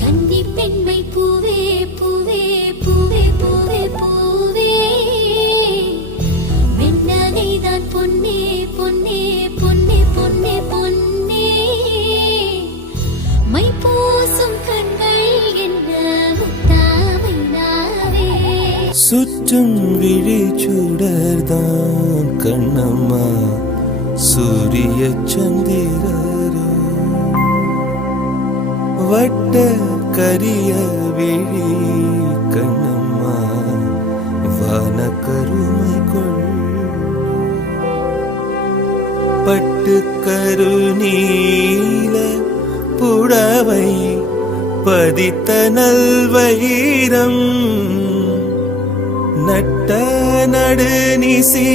கன்னி பெண்மை பூவே பூவே பூவே பூவே பூவே வெண்ணனைதான் பொன்னே பொன்னே பொன்னே பொன்னே பொன்னே மை பூசும் கண்கள் என்ன முத்தாமை நாவே சுற்றும் விழி சுடர்தான் கண்ணம்மா சூரிய சந்திரரோ வட்ட கரிய விழி கண்ணம்மா வான கருமை கொள் பட்டு கருநீல புடவை பதித்த நல்வயிரம் நட்ட நடு நிசி